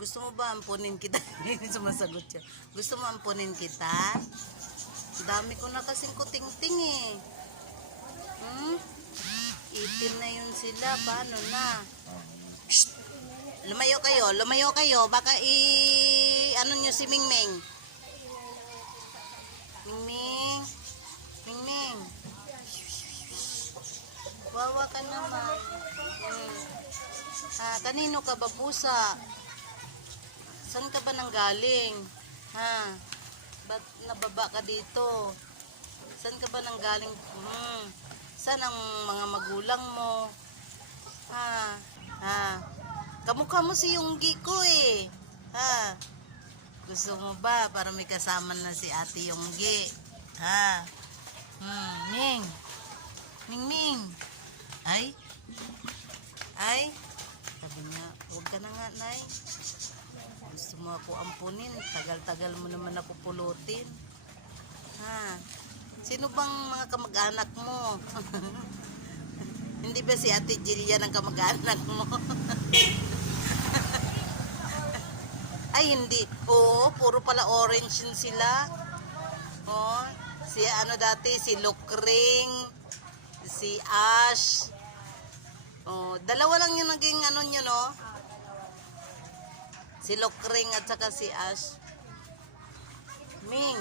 Gusto mo ba ampunin kita? Sumasagot siya. Gusto mo ampunin kita? Dami ko na kasing kuting-ting eh. Itin na yun sila. Paano na? Shh! Lumayo kayo. Lumayo kayo. Baka ano nyo si Mingming. Mingming. Mingming. Wawa ka naman. Kanino ka ba pusa? Saan ka ba nanggaling? Ba't nababa ka dito? Saan ka ba nanggaling? Saan ang mga magulang mo? Kamukha mo si Yunggi ko eh. Gusto mo ba para may kasama na si Ate Yunggi? Ming. Ming Ming. Ay. Sabi niya, huwag ka na nga, Nay. Gusto mo ako ampunin. Tagal-tagal mo naman ako pulutin. Sino bang mga kamag-anak mo? Hindi ba si Ate Jillian ang kamag-anak mo? Ay, hindi. Oo, puro pala orange yun sila. Si ano dati, si Lukring, si Ash. Dalawa lang yung naging ano nyo, no? Si Lukring at saka si Ash. Ming.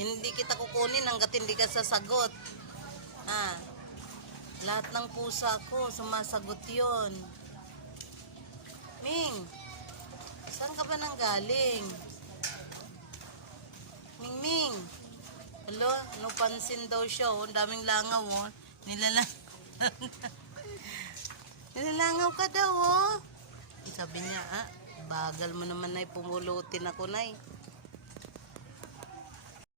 Hindi kita kukunin hanggat hindi ka sasagot. Lahat ng pusa ko, sumasagot yon. Ming, saan ka ba nanggaling? Ming. Hello, no pansin daw siya. Ang daming langaw. Nilalangaw ka daw. Sabi niya, bagal mo naman na pumulutin ako, Nay.